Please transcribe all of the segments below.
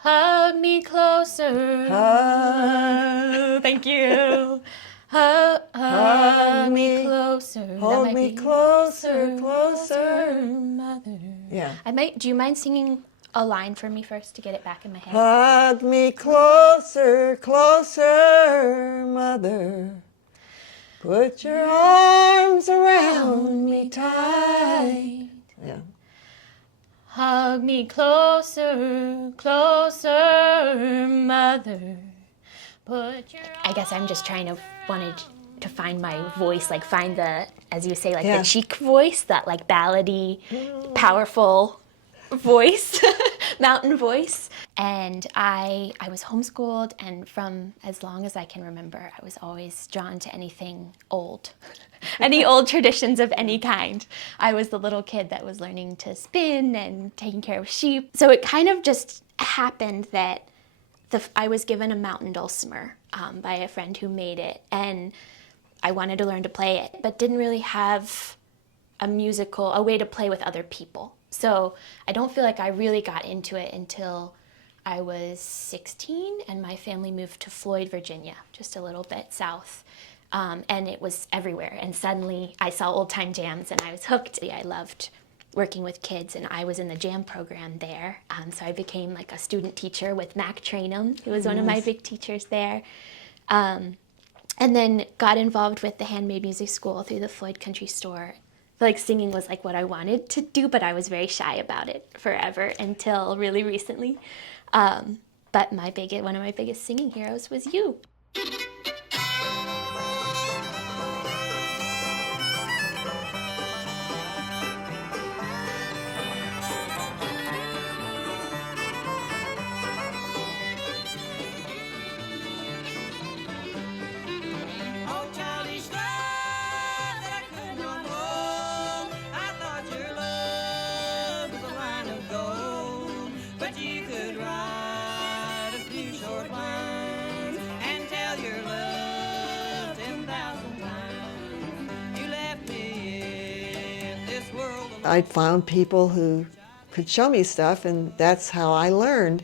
Hug me closer. Thank you. Hug me closer. Hold me closer, closer. Mother. Yeah. Do you mind singing a line for me first to get it back in my head? Hug me closer, closer, mother. Put your arms around me tight. Yeah. Hug me closer, closer, mother. I guess I'm just wanted to find my voice, like find the, as you say, like the cheek voice, that like ballad-y, powerful voice, mountain voice. And I was homeschooled, and from as long as I can remember, I was always drawn to anything old, any old traditions of any kind. I was the little kid that was learning to spin and taking care of sheep. So it kind of just happened that I was given a mountain dulcimer by a friend who made it, and I wanted to learn to play it, but didn't really have a way to play with other people. So I don't feel like I really got into it until I was 16 and my family moved to Floyd, Virginia, just a little bit south. And it was everywhere. And suddenly I saw old time jams and I was hooked. I loved working with kids, and I was in the jam program there. So I became like a student teacher with Mac Trainum, who was one of my big teachers there. And then got involved with the handmade music school through the Floyd Country Store. Like singing was like what I wanted to do, but I was very shy about it forever until really recently. But one of my biggest singing heroes was you. I found people who could show me stuff, and that's how I learned.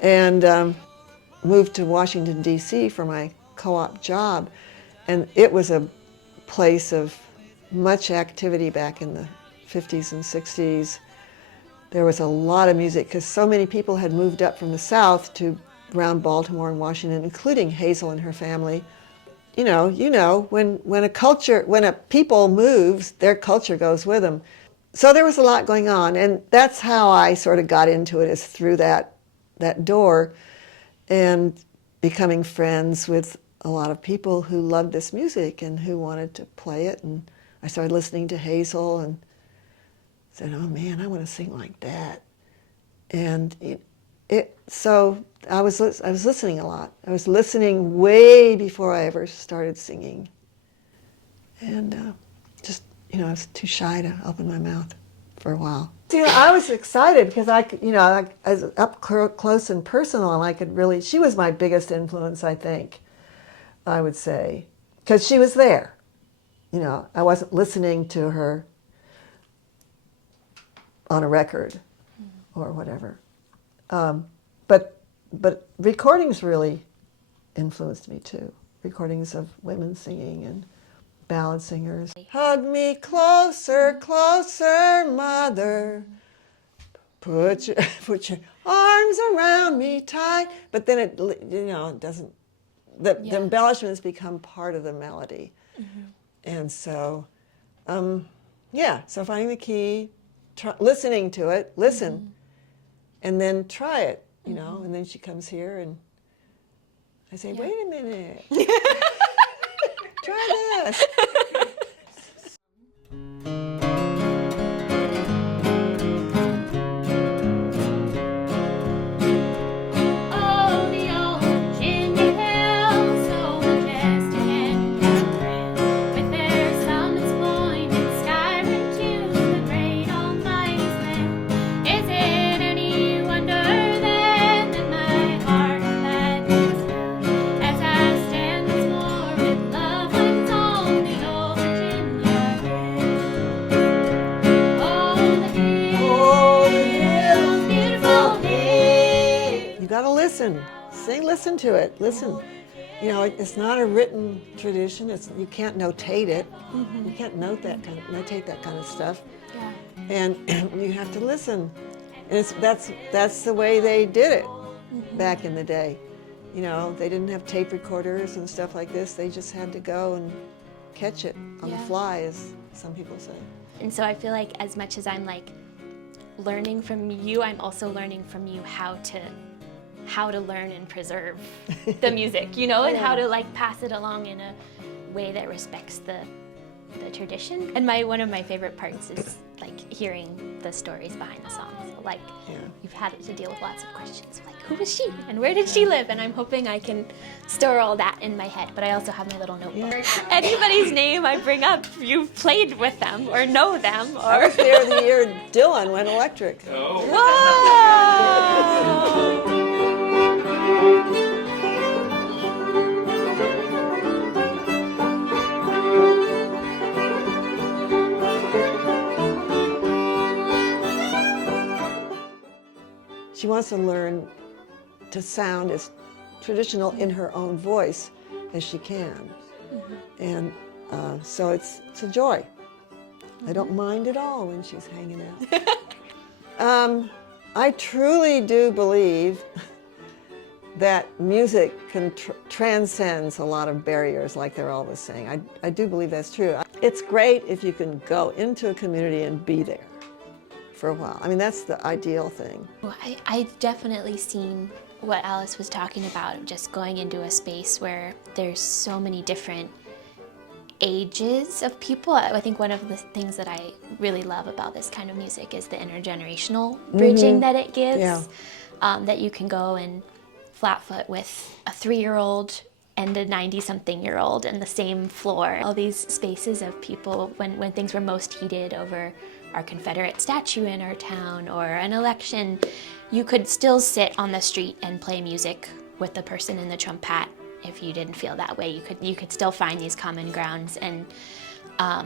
And moved to Washington, D.C. for my co-op job. And it was a place of much activity back in the 50s and 60s. There was a lot of music because so many people had moved up from the South to around Baltimore and Washington, including Hazel and her family. You know, when a people moves, their culture goes with them. So there was a lot going on, and that's how I sort of got into it, is through that door, and becoming friends with a lot of people who loved this music and who wanted to play it. And I started listening to Hazel and said, oh man, I want to sing like that. And so I was listening a lot. I was listening way before I ever started singing. And I was too shy to open my mouth for a while. I was excited because I was up close and personal, and I could really, she was my biggest influence, I think, I would say, because she was there. I wasn't listening to her on a record or whatever. But recordings really influenced me too. Recordings of women singing and ballad singers. Hug me closer, closer, mother. Put your arms around me tight. But then it doesn't. The embellishments become part of the melody, and so, so finding the key, listening to it, and then try it. And then she comes here, and I say, wait a minute. Try this. you got to listen. Listen to it. Listen. You know, it's not a written tradition. You can't notate it. You can't notate that kind of stuff. Yeah. And you have to listen. And that's the way they did it back in the day. You know, they didn't have tape recorders and stuff like this. They just had to go and catch it on the fly, as some people say. And so I feel like as much as I'm like learning from you, I'm also learning from you how to learn and preserve the music, you know, and how to like pass it along in a way that respects the tradition. And one of my favorite parts is like hearing the stories behind the songs. So, like you've had to deal with lots of questions like who was she and where did she live, and I'm hoping I can store all that in my head. But I also have my little notebook. Anybody's name I bring up, you've played with them or know them. Or I was there the year Dylan went electric. Oh. Whoa! She wants to learn to sound as traditional in her own voice as she can. And so it's a joy. I don't mind at all when she's hanging out. I truly do believe that music can transcends a lot of barriers, like they're always saying. I do believe that's true. It's great if you can go into a community and be there for a while. I mean, that's the ideal thing. Well, I've definitely seen what Alice was talking about, of just going into a space where there's so many different ages of people. I think one of the things that I really love about this kind of music is the intergenerational bridging that it gives. That you can go and flatfoot with a 3-year-old and a 90-something-year-old in the same floor. All these spaces of people, when things were most heated over our Confederate statue in our town or an election, you could still sit on the street and play music with the person in the Trump hat. If you didn't feel that way, you could still find these common grounds. And I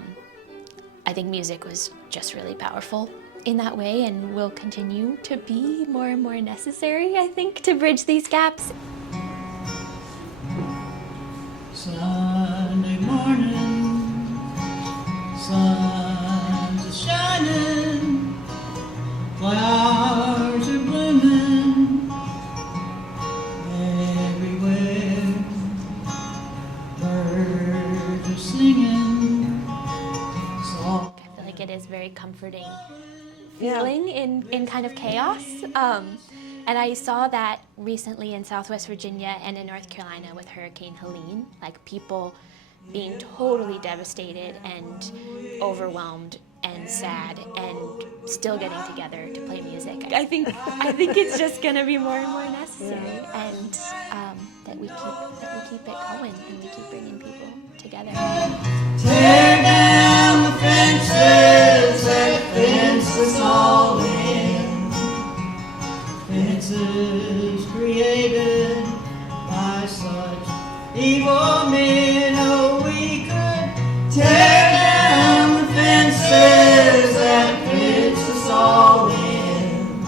think music was just really powerful in that way, and will continue to be more and more necessary, I think, to bridge these gaps. Sunday morning, sun's a shining, flowers are blooming everywhere, birds are singing. I feel like it is very comforting feeling in kind of chaos. And I saw that recently in Southwest Virginia and in North Carolina with Hurricane Helene, like people being totally devastated and overwhelmed and sad and still getting together to play music. I think it's just gonna be more and more necessary, and that we keep it going and we keep bringing people together. Tear down the fences that fence us all in. Fences created by such evil men. Oh, we could tear down the fences that fence us all in,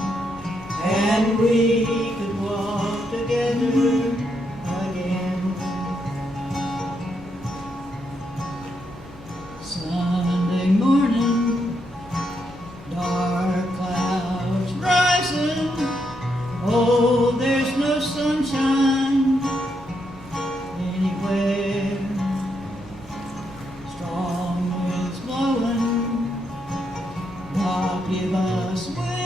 and we could walk together again. Sunday morning, dark clouds rising. Oh, there's no sunshine anywhere. Strong winds blowing, God give us wind.